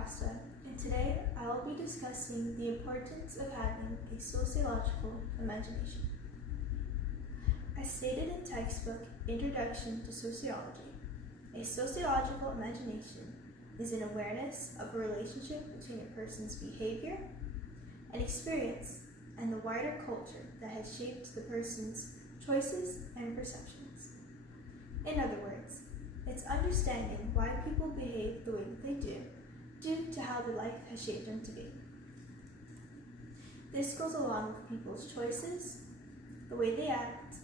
Acosta, and today I will be discussing the importance of having a sociological imagination. As stated in textbook Introduction to Sociology, a sociological imagination is an awareness of a relationship between a person's behavior and experience and the wider culture that has shaped the person's choices and perceptions. In other words, it's understanding why people behave the way that they do due to how their life has shaped them to be. This goes along with people's choices, the way they act,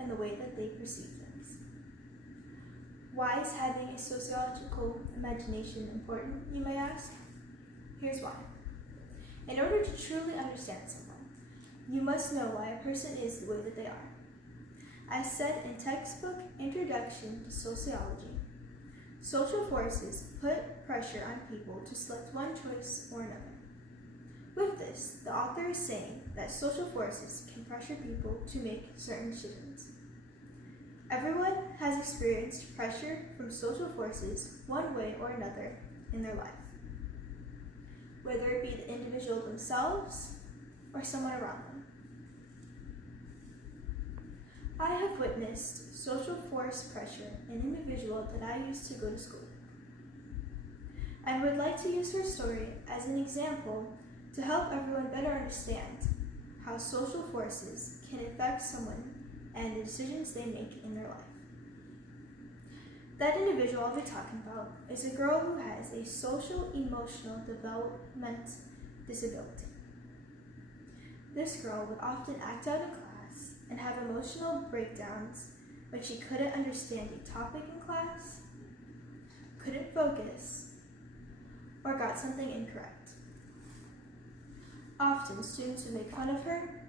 and the way that they perceive things. Why is having a sociological imagination important, you may ask? Here's why. In order to truly understand someone, you must know why a person is the way that they are. As said in textbook Introduction to Sociology, social forces put pressure on people to select one choice or another. With this, the author is saying that social forces can pressure people to make certain decisions. Everyone has experienced pressure from social forces one way or another in their life, whether it be the individual themselves or someone around them. I have witnessed social force pressure in an individual that I used to go to school with, and would like to use her story as an example to help everyone better understand how social forces can affect someone and the decisions they make in their life. That individual I'll be talking about is a girl who has a social-emotional development disability. This girl would often act out in class and have emotional breakdowns when she couldn't understand a topic in class, couldn't focus, or got something incorrect. Often, students would make fun of her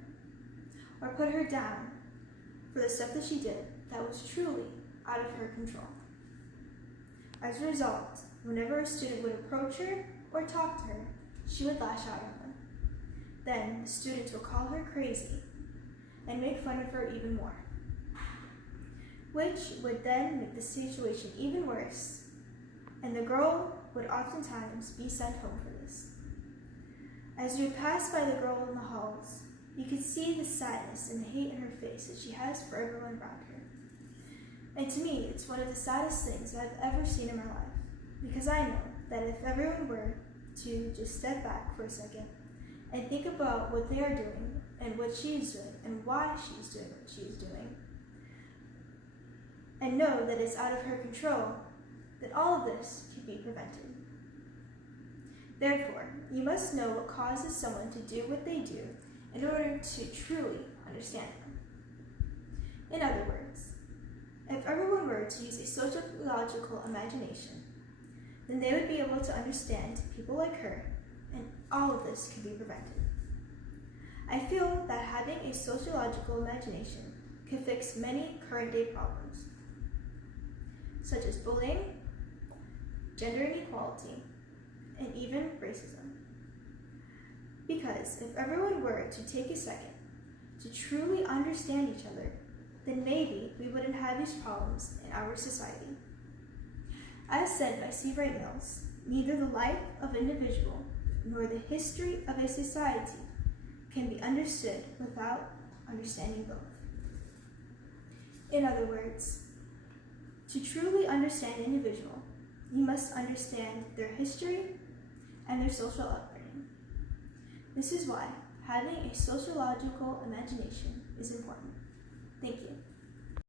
or put her down for the stuff that she did that was truly out of her control. As a result, whenever a student would approach her or talk to her, she would lash out at them. Then, the students would call her crazy and make fun of her even more, which would then make the situation even worse, and the girl would oftentimes be sent home for this. As you would pass by the girl in the halls, you could see the sadness and hate in her face that she has for everyone around her. And to me, it's one of the saddest things I've ever seen in my life, because I know that if everyone were to just step back for a second and think about what they are doing and what she is doing and why she's doing what she is doing, and know that it's out of her control, that all of this can be prevented. Therefore, you must know what causes someone to do what they do in order to truly understand them. In other words, if everyone were to use a sociological imagination, then they would be able to understand people like her, and all of this could be prevented. I feel that having a sociological imagination could fix many current-day problems, such as bullying, gender inequality, and even racism. Because if everyone were to take a second to truly understand each other, then maybe we wouldn't have these problems in our society. As said by C. Wright Mills, neither the life of an individual nor the history of a society can be understood without understanding both. In other words, to truly understand an individual, you must understand their history and their social upbringing. This is why having a sociological imagination is important. Thank you.